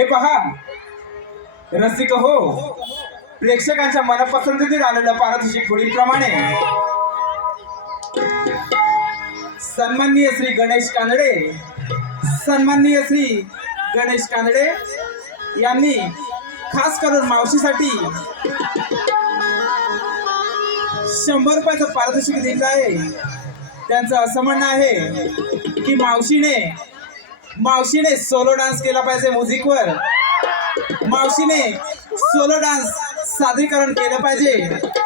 हे पहा. रसिक हो. प्रेक्षकांच्या मनपसंतीत आलेलं पारितोषिक पुढील प्रमाणे सन्माननीय श्री गणेश कानडे सन्माननीय श्री गणेश कानडे यांनी खास करून मावशीसाठी शंभर रुपयाचं पारितोषिक दिलं आहे. त्यांचं असं म्हणणं आहे की मावशीने मावशीने सोलो डान्स केला पाहिजे म्युझिकवर मावशीने सोलो डान्स सादरीकरण केलं पाहिजे.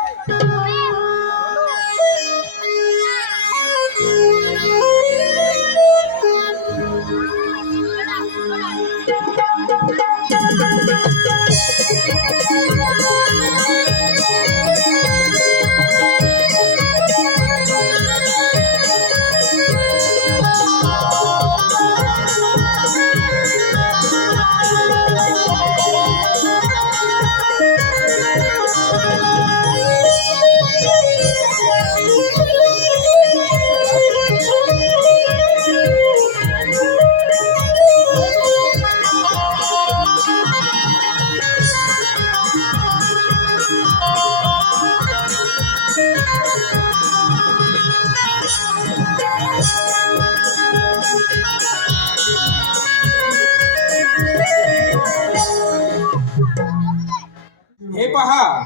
हे पहा.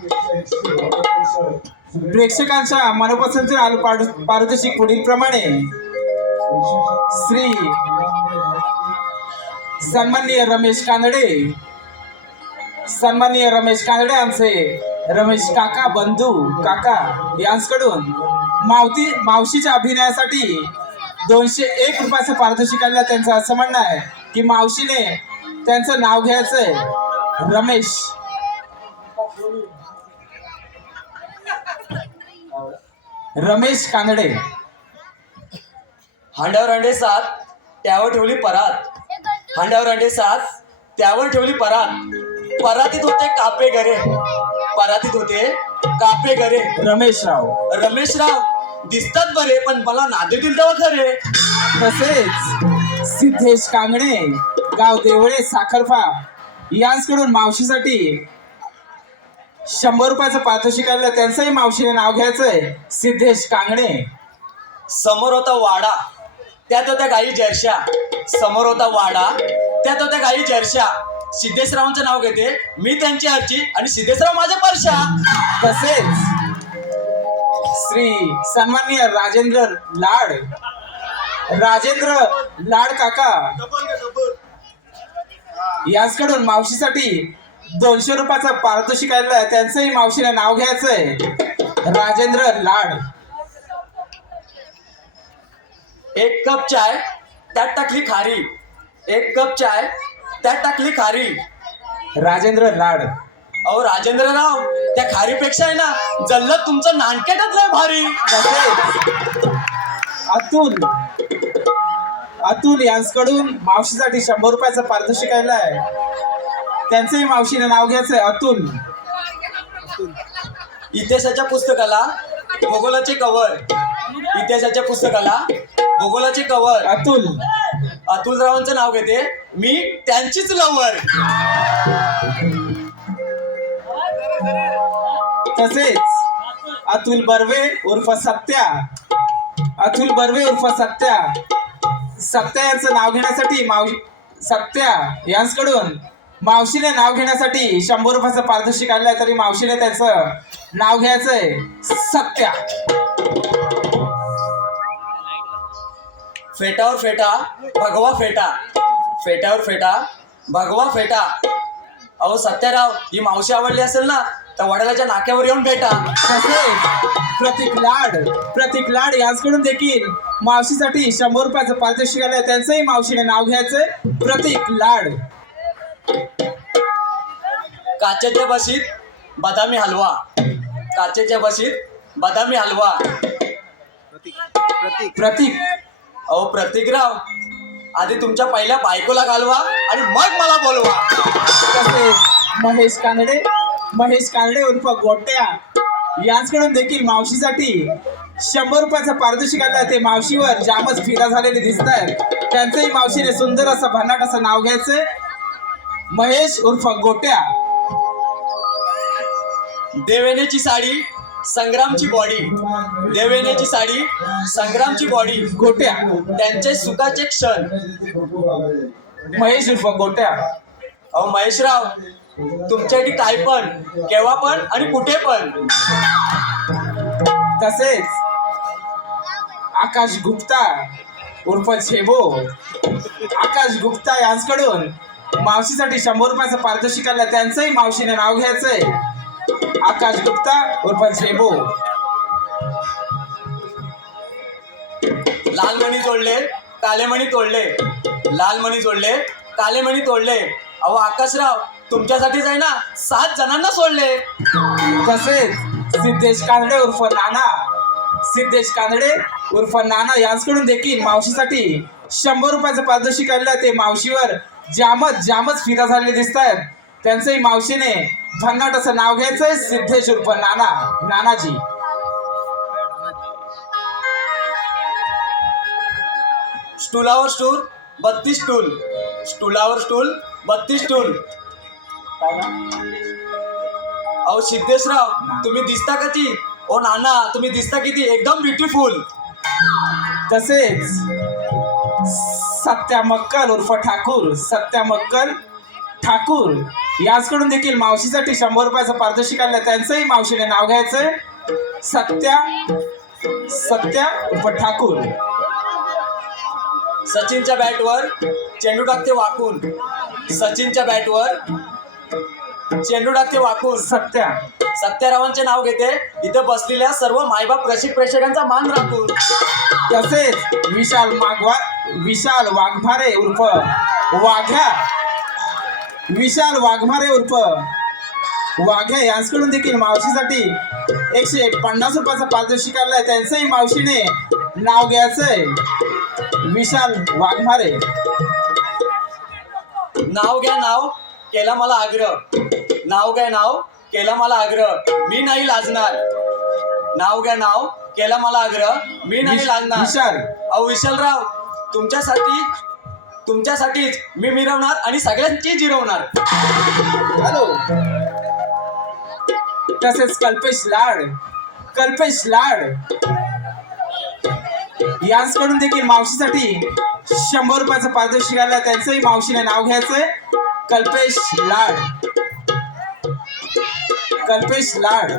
प्रेक्षकांच्या मनपसंती पारदर्शी पारितोषिक पुढील प्रमाणे श्री सन्माननीय रमेश कानडे. सन्माननीय रमेश कानडे यांचे रमेश काका बंधू काका यांच्याकडून मावती मावशीच्या अभिनयासाठी दोनशे एक रुपयाचं पारितोषिक आलेलं त्यांचं असं म्हणणं आहे की मावशीने त्यांचं नाव घ्यायचंय रमेश. रमेश कानडे. हांड्यावर अंडे सात त्यावर ठेवली परात. हांड्यावर अंडे सात त्यावर ठेवली परात. परातीत होते कापे घरे. परातीत होते कापे घरे. रमेशराव रमेशराव दिसतात बरे पण मला नादेतील तेव्हा खरे. तसेच सिद्धेश कांगणे गाव देवळे साखरफा. यांच्याकडून मावशीसाठी शंभर रुपयाचं पारितोषिक आलं त्यांचंही मावशीने नाव घ्यायचंय सिद्धेश कांगणे. समोर होता वाडा त्यात होत्या गाई जर्शा. समोर होता वाडा त्यात होत्या गाई जर्शा. सिद्धेशरावांचं नाव घेते मी त्यांची आजी आणि सिद्धेशराव माझे परशा. तसेच श्री सन्माननीय राजेंद्र लाड राजेंद्र लाड काका. याचकडून मावशीसाठी दोनशे रुपयाचं पारितोषिक आलेलं आहे त्यांचंही मावशीने नाव घ्यायचंय. राजेंद्र लाड. एक कप चाय त्यात टाकली खारी. एक कप चाय त्यात टाकली खारी. राजेंद्र लाड. अहो राजेंद्रराव त्या खारीपेक्षा आहे ना जल्लत तुमचं नानकेटच लय भारी. अतुल. अतुल यांच्याकडून मावशीसाठी शंभर रुपयाचं पारितोषिक आलेलं आहे त्यांचंही मावशीने नाव घ्यायचंय अतुल. इतिहासाच्या पुस्तकाला भूगोलाचे कवर इतिहासाच्या पुस्तकाला भूगोलाचे कवर अतुल. अतुलरावांचं नाव घेते. मी त्यांचीच लवर तसेच अतुल बर्वे उर्फ सत्या. अतुल बर्वे उर्फ सत्या. सत्या यांचं नाव घेण्यासाठी माव सत्या यांच्याकडून मावशीने नाव घेण्यासाठी शंभर रुपयाचं पारितोषिक आहे तरी मावशीने त्याचं नाव घ्यायचंय सत्या. फेटावर फेटा भगवा फेटा. फेटावर फेटा भगवा फेटा. अहो सत्याराव ही मावशी आवडली असेल ना तर वडिलाच्या नाक्यावर येऊन भेटा. तसेच प्रतीक लाड प्रतीक लाड यांच्याकडून देखील मावशीसाठी शंभर रुपयाचं पारितोषिक आलंय त्यांचंही मावशीने नाव घ्यायचंय प्रतीक लाड. काचेच्या बशीत बदामी हलवा. काचेच्या बशीत बदामी हलवा. प्रतीक. अहो प्रतीकराव आधी तुमच्या पहिल्या बायकोला घालवा आणि मग मला बोलवा. तसेच महेश कानडे महेश कानडे उर्फ गोट्या यांच्याकडून देखील मावशीसाठी शंभर रुपयाचं पारितोषिक आलं ते मावशीवर जामच फिरा झालेले दिसत आहेत त्यांचंही मावशीने सुंदर असं भन्नाट असं नाव घ्यायचंय. महेश उर्फ गोट्या. देवेनेची साडी संग्रामची बॉडी. देवेनेची साडी संग्रामची बॉडी. गोट्या. त्यांचे सुखाचे क्षण. महेश उर्फ गोट्या. अहो महेशराव तुमच्यासाठी काय पण केव्हा पण आणि कुठे पण. तसेच आकाश गुप्ता उर्फ झेबो. आकाश गुप्ता यांच्याकडून मावशीसाठी शंभर रुपयाचं पारितोषिक आलं त्यांचंही मावशीने नाव घ्यायचंय. आकाश गुप्ता उर्फ झेबो लाल मणी तोडले काले मणी तोडले. लाल मणी जोडले काले मणी तोडले. अहो आकाशराव तुमच्यासाठीच आहे ना सात जणांना सोडले. तसेच सिद्धेश कानडे उर्फ नाना. सिद्धेश कानडे उर्फ नाना यांचकडून देखील मावशीसाठी शंभर रुपयाचं पारदर्शी काढलं ते मावशीवर जामच जामच फिदा झालेले दिसत आहेत त्यांचंही मावशीने भन्नाट असं नाव घ्यायचंय सिद्धेश उर्फ नाना नानाजी. स्टूलावर स्टूल बत्तीस स्टूल. स्टूलावर स्टूल बत्तीस स्टूल. अहो सिद्धेशराव तुम्ही दिसता कधी ओ नाना तुम्ही दिसता किती? एकदम ब्युटिफुल तसेच सत्या मक्कल उर्फ ठाकूर सत्या मक्कल ठाकूर याचकडून देखील मावशीसाठी शंभर रुपयाचं पारितोषिक आलं त्यांचंही मावशीने नाव घ्यायचंय. सत्या सत्या उर्फ ठाकूर. सचिनच्या बॅटवर चेंडू टाकते वाकून. सचिनच्या बॅटवर चेंडू टाकते वाकून. सत्या. सत्यारावांचे नाव घेते. इथं बसलेल्या सर्व मायबाप रसिक प्रेक्षकांचा मान राखून. तसेच विशाल मागवा विशाल वाघमारे उर्फ वाघ्या. विशाल वाघमारे उर्फ. वाघ्या यांच्याकडून देखील मावशीसाठी एकशे पन्नास रुपयाचा पारितोषिक आलाय. त्यांचंही मावशीने नाव घ्यायचंय. विशाल वाघमारे. नाव घ्या नाव केला मला आग्रह. नाव घ्या नाव केला मला आग्रह. मी नाही लाजणार. नाव घ्या नाव केला मला आग्रह. मी नाही लाजणार. विशाल. अहो विशालराव तुमच्यासाठी तुमच्यासाठीच मी मिरवणार आणि सगळ्यांची जिरवणार. हॅलो. तसेच कल्पेश लाड. कल्पेश लाड. यांच्याकडून देखील मावशीसाठी शंभर रुपयाचं पारितोषिक आलं त्यांचंही मावशीने नाव घ्यायचंय. कल्पेश लाड. कल्पेश लाड.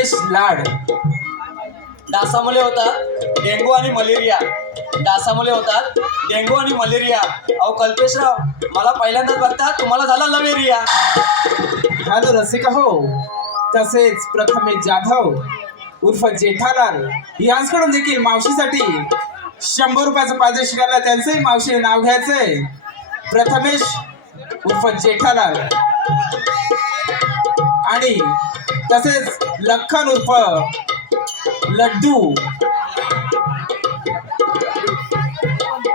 कल्पेश लाड डासामुळे होतात डेंगू आणि मलेरिया. डासामुळे होतात डेंगू आणि मलेरिया. अहो कल्पेशराव मला पहिल्यांदाच बघता तुम्हाला झाला लवेरिया. हॅलो रसिका हो. तसेच प्रथमेश जाधव उर्फ जेठालाल यांचकडून देखील मावशीसाठी शंभर रुपयाचं पाहिजे शिकायला त्यांचंही मावशीने नाव घ्यायचंय. प्रथमेश उर्फ जेठालाल. आणि तसेच लखन उर्फ लड्डू.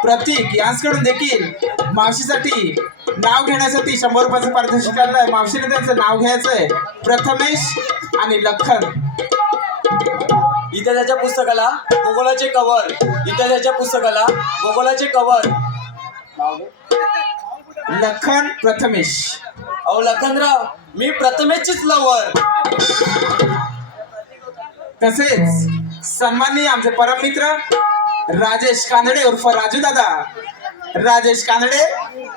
प्रतीक यांच्याकडून देखील मावशीसाठी नाव घेण्यासाठी शंभर रुपयाचं पारितोषिक आलंय मावशीने त्यांचं नाव घ्यायचंय. प्रथमेश आणि लखन. इथे त्याच्या पुस्तकाला भूगोलाचे कवर इथे त्याच्या पुस्तकाला भूगोलाचे कवर लखन प्रथमेश. अहो लखनराव मी प्रथमेशचीच लवर तसेच सन्माननीय आमचे परममित्र राजेश कानडे उर्फ राजू दादा राजेश कानडे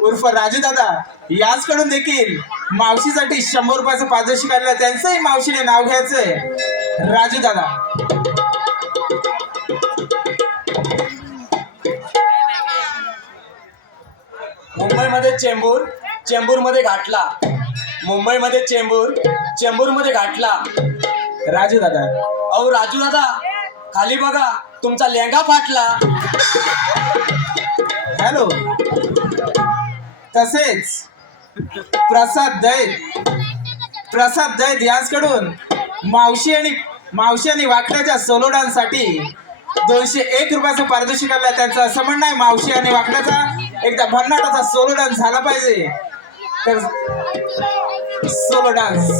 उर्फ राजू दादा याचकडून देखील मावशीसाठी शंभर रुपयाचं पारितोषिक आलेलं त्यांचंही मावशीने नाव घ्यायचंय राजू दादा. मुंबईमध्ये चेंबूर चेंबूरमध्ये घाटला. मुंबईमध्ये चेंबूर चेंबूरमध्ये घाटला राजू दादा. अहो राजू दादा खाली बघा तुमचा लेंगा फाटला. हॅलो. तसेच प्रसाद दैत प्रसाद दैत यांच्याकडून मावशी आणि मावशी आणि वाकड्याच्या सोलो डान्ससाठी दोनशे एक रुपयाचं पारितोषिक आलं त्यांचं. असं म्हणणं आहे मावशी आणि वाकड्याचा एकदा भन्नाटाचा सोलो डान्स झाला पाहिजे. तर सोलो डान्स